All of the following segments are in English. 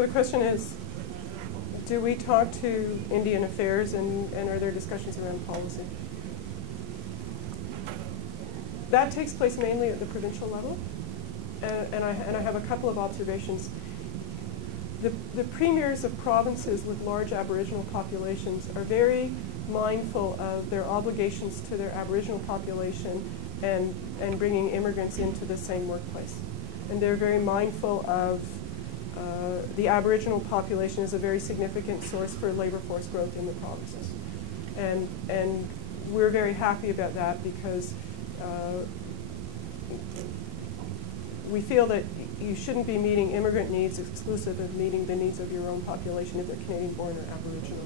So the question is, do we talk to Indian Affairs and are there discussions around policy? That takes place mainly at the provincial level, and I have a couple of observations. The premiers of provinces with large Aboriginal populations are very mindful of their obligations to their Aboriginal population and bringing immigrants into the same workplace. And they're very mindful of the Aboriginal population is a very significant source for labor force growth in the provinces. And we're very happy about that because we feel that you shouldn't be meeting immigrant needs exclusive of meeting the needs of your own population if they're Canadian-born or Aboriginal.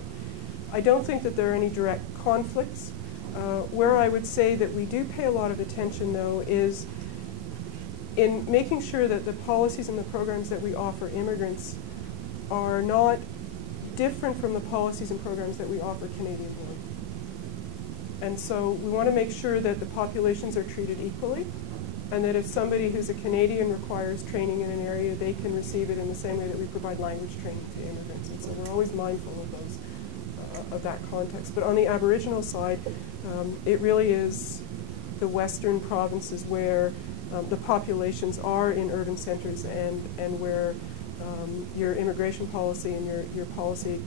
I don't think that there are any direct conflicts. Where I would say that we do pay a lot of attention, though, is in making sure that the policies and the programs that we offer immigrants are not different from the policies and programs that we offer Canadian-born. And so we want to make sure that the populations are treated equally, and that if somebody who's a Canadian requires training in an area, they can receive it in the same way that we provide language training to immigrants. And so we're always mindful of those, of that context. But on the Aboriginal side, it really is the western provinces where the populations are in urban centers and where your immigration policy and your policy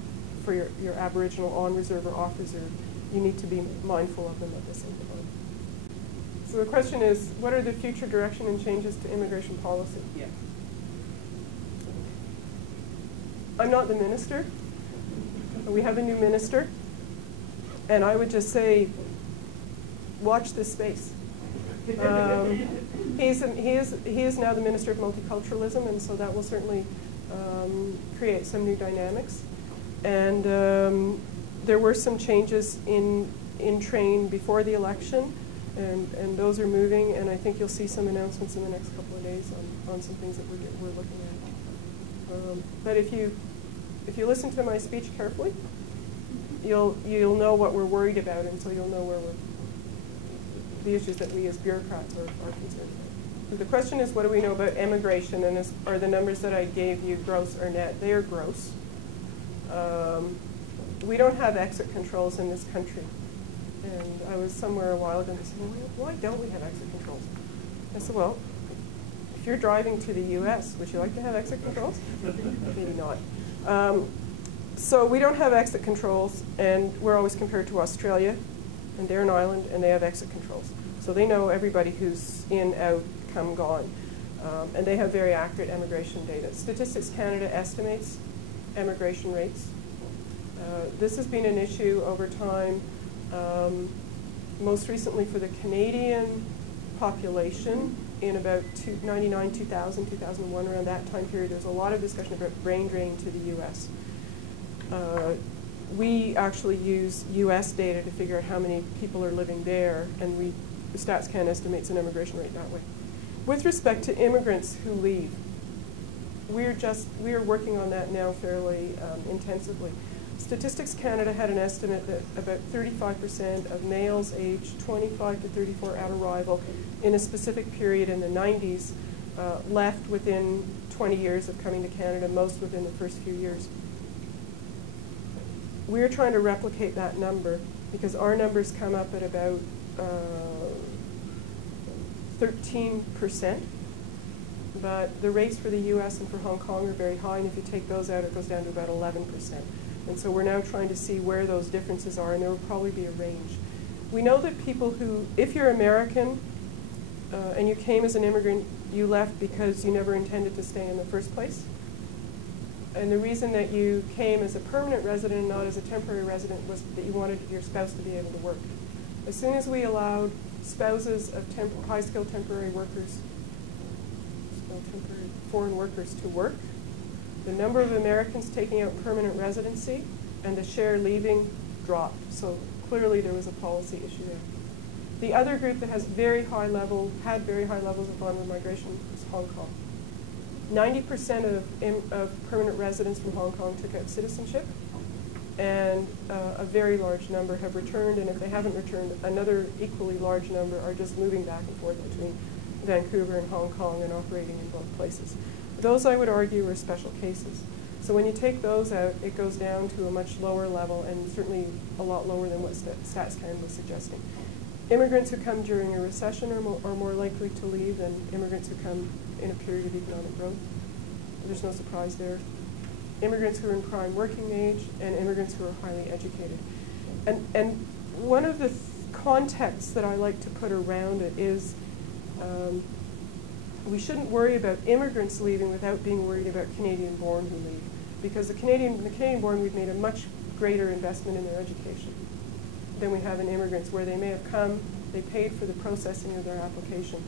for your Aboriginal on reserve or off reserve, you need to be mindful of them at the same time. So the question is, what are the future direction and changes to immigration policy? Yeah. I'm not the minister. We have a new minister. And I would just say, watch this space. He is now the Minister of Multiculturalism, and so that will certainly create some new dynamics. And there were some changes in train before the election, and those are moving, and I think you'll see some announcements in the next couple of days on some things that we're looking at. But if you listen to my speech carefully, you'll know what we're worried about, and so you'll know where the issues that we as bureaucrats are concerned about. So the question is, what do we know about immigration, and are the numbers that I gave you gross or net? They are gross. We don't have exit controls in this country. And I was somewhere a while ago and they said, well, why don't we have exit controls? I said, well, if you're driving to the US, would you like to have exit controls? Maybe not. So we don't have exit controls, and we're always compared to Australia, and they're an island, and they have exit controls. So they know everybody who's in, out, come, gone. And they have very accurate immigration data. Statistics Canada estimates immigration rates. This has been an issue over time, most recently for the Canadian population in about 99, 2000, 2001, around that time period. There's a lot of discussion about brain drain to the US. We actually use US data to figure out how many people are living there, and Stats Can estimates an immigration rate that way. With respect to immigrants who leave, we are working on that now fairly intensively. Statistics Canada had an estimate that about 35% of males aged 25 to 34 at arrival in a specific period in the 90s left within 20 years of coming to Canada, most within the first few years. We're trying to replicate that number because our numbers come up at about 13%, but the rates for the US and for Hong Kong are very high, and if you take those out, it goes down to about 11%. And so we're now trying to see where those differences are, and there will probably be a range. We know that people who, if you're American and you came as an immigrant, you left because you never intended to stay in the first place. And the reason that you came as a permanent resident and not as a temporary resident was that you wanted your spouse to be able to work. As soon as we allowed spouses of high-skilled temporary workers, foreign workers to work, the number of Americans taking out permanent residency and the share leaving dropped. So clearly there was a policy issue there. The other group that has had very high levels of onward migration is Hong Kong. 90% of permanent residents from Hong Kong took out citizenship, and a very large number have returned, and if they haven't returned, another equally large number are just moving back and forth between Vancouver and Hong Kong and operating in both places. Those, I would argue, are special cases. So when you take those out, it goes down to a much lower level, and certainly a lot lower than what StatsCan was suggesting. Immigrants who come during a recession are more likely to leave than immigrants who come in a period of economic growth. There's no surprise there. Immigrants who are in prime working age and immigrants who are highly educated. And one of the contexts that I like to put around it is we shouldn't worry about immigrants leaving without being worried about Canadian-born who leave. Because the Canadian-born, we've made a much greater investment in their education than we have in immigrants, where they may have come, they paid for the processing of their application,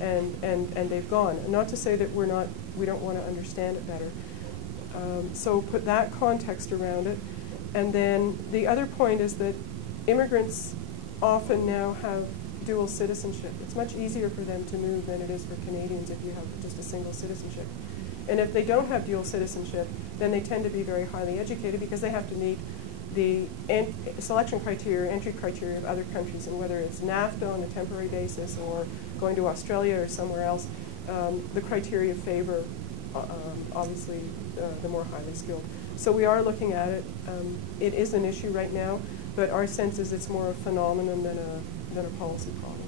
and they've gone. And not to say that we don't want to understand it better. So put that context around it. And then the other point is that immigrants often now have dual citizenship. It's much easier for them to move than it is for Canadians if you have just a single citizenship. And if they don't have dual citizenship, then they tend to be very highly educated because they have to meet the selection criteria, entry criteria of other countries, and whether it's NAFTA on a temporary basis or going to Australia or somewhere else, the criteria favor, obviously, the more highly skilled. So we are looking at it. It is an issue right now, but our sense is it's more a phenomenon than a policy problem.